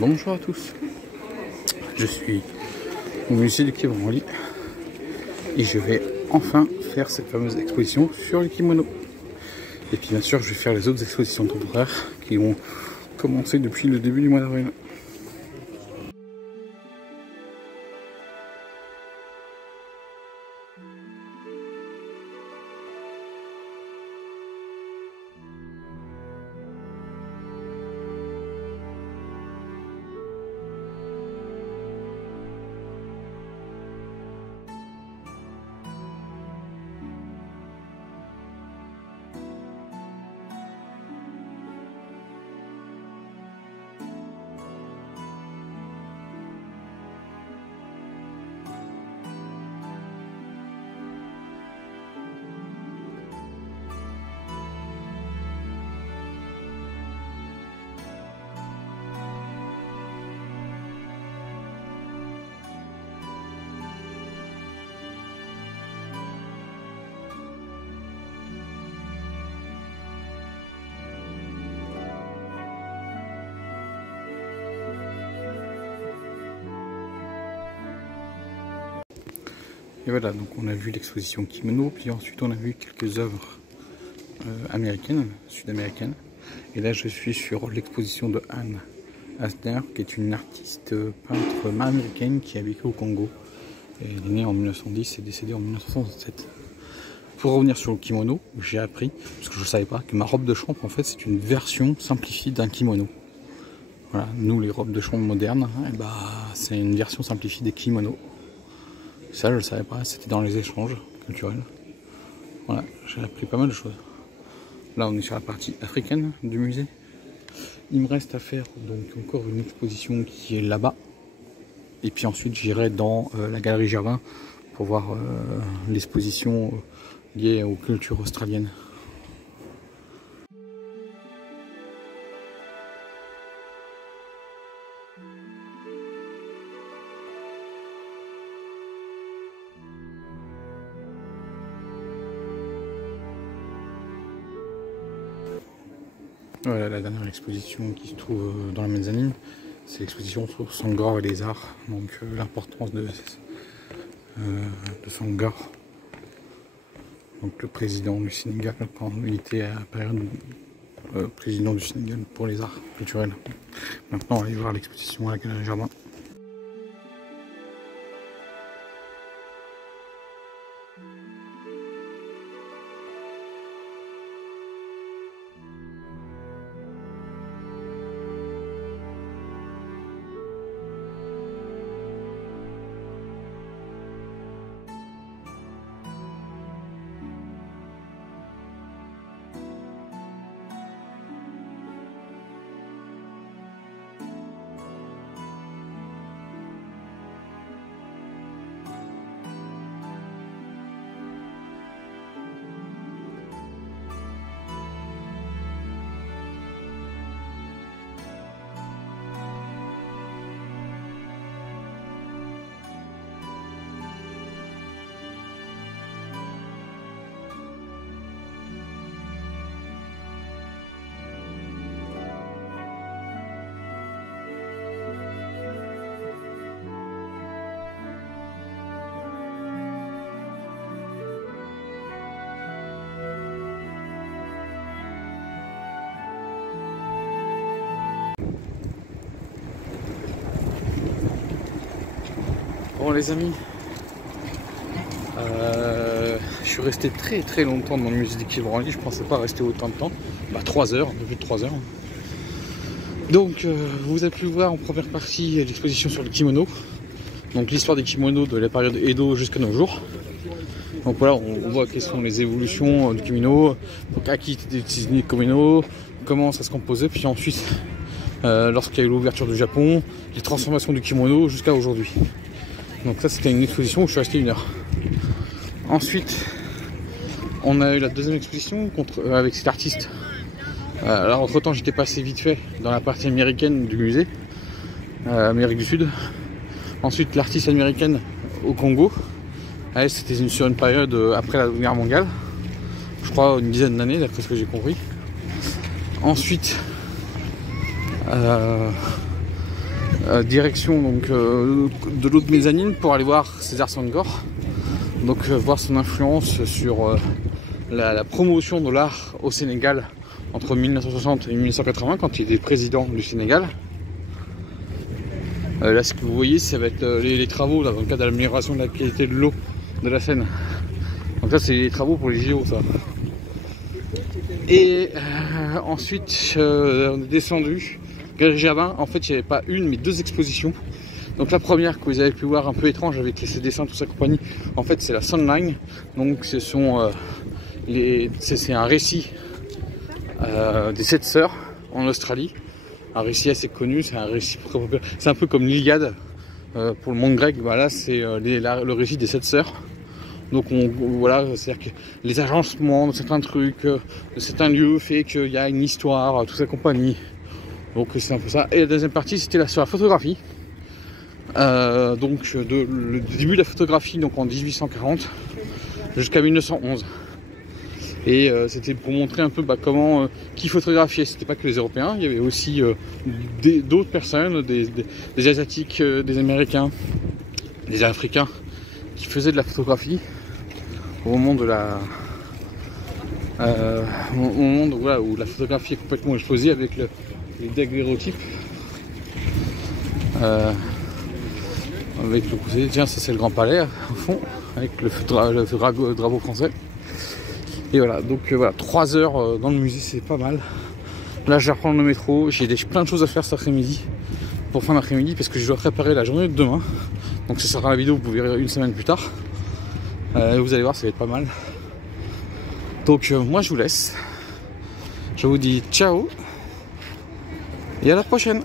Bonjour à tous, je suis au musée du Quai Branly et je vais enfin faire cette fameuse exposition sur les kimonos. Et puis bien sûr je vais faire les autres expositions temporaires qui ont commencé depuis le début du mois d'avril. Et voilà, donc on a vu l'exposition kimono, puis ensuite on a vu quelques œuvres américaines, sud-américaines. Et là je suis sur l'exposition de Anne Asner, qui est une artiste peintre américaine qui a vécu au Congo. Et elle est née en 1910 et décédée en 1967. Pour revenir sur le kimono, j'ai appris, parce que je ne savais pas, que ma robe de chambre en fait c'est une version simplifiée d'un kimono. Voilà, nous les robes de chambre modernes, c'est une version simplifiée des kimonos. Ça je le savais pas, c'était dans les échanges culturels. Voilà, j'ai appris pas mal de choses. Là on est sur la partie africaine du musée. Il me reste à faire donc encore une exposition qui est là-bas. Et puis ensuite j'irai dans la galerie Gervin pour voir l'exposition liée aux cultures australiennes. Voilà la dernière exposition qui se trouve dans la mezzanine, c'est l'exposition sur Senghor et les arts, donc l'importance de Senghor, donc le président du Sénégal quand il était à la période président du Sénégal pour les arts culturels. Maintenant on va aller voir l'exposition à la Galerie Gervin. Bon les amis, je suis resté très longtemps dans le musée du Quai Branly, je pensais pas rester autant de temps, 3 heures, plus de 3 heures. Donc vous avez pu voir en première partie l'exposition sur le kimono, donc l'histoire des kimonos de la période Edo jusqu'à nos jours. Donc voilà, on voit quelles sont les évolutions du kimono, donc à qui était utilisé le kimono, comment ça se composait, puis ensuite lorsqu'il y a eu l'ouverture du Japon, les transformations du kimono jusqu'à aujourd'hui. Donc ça c'était une exposition où je suis resté 1 heure. Ensuite on a eu la deuxième exposition avec cet artiste. Alors entre temps j'étais passé vite fait dans la partie américaine du musée, Amérique du Sud. Ensuite l'artiste américaine au Congo. C'était sur une période après la Seconde Guerre mondiale. Je crois une dizaine d'années d'après ce que j'ai compris. Ensuite Direction donc de l'autre mezzanine pour aller voir César Senghor. Donc voir son influence sur la promotion de l'art au Sénégal entre 1960 et 1980 quand il était président du Sénégal. Là ce que vous voyez ça va être les travaux là, dans le cadre de l'amélioration de la qualité de l'eau de la Seine. Donc là c'est les travaux pour les JO ça. Et ensuite on est descendu Galerie Jardin. En fait il n'y avait pas une mais deux expositions. Donc la première que vous avez pu voir un peu étrange avec ces dessins tout ça compagnie, en fait c'est la Sunline. Donc ce sont c'est un récit des 7 sœurs en Australie. Un récit assez connu, c'est un récit populaire. C'est un peu comme l'Iliade pour le monde grec. Voilà, c'est le récit des 7 sœurs. Donc voilà, c'est-à-dire que les agencements de certains trucs, de certains lieux fait qu'il y a une histoire, toute sa compagnie. Donc c'est un peu ça. Et la deuxième partie c'était sur la photographie. Donc le début de la photographie donc en 1840 jusqu'à 1911. Et c'était pour montrer un peu comment qui photographiait. C'était pas que les Européens, il y avait aussi d'autres personnes, des Asiatiques, des Américains, des Africains qui faisaient de la photographie au moment de voilà, où la photographie est complètement explosée avec les daguerréotypes. Avec le côté, tiens ça c'est le Grand Palais au fond, avec le drapeau français. Et voilà, donc voilà, 3 heures dans le musée, c'est pas mal. Là, je vais reprendre le métro. J'ai plein de choses à faire cet après-midi, pour fin d'après-midi, parce que je dois préparer la journée de demain. Donc, ça sera la vidéo, vous verrez une semaine plus tard. Vous allez voir, ça va être pas mal. Donc, moi, je vous laisse. Je vous dis ciao et à la prochaine.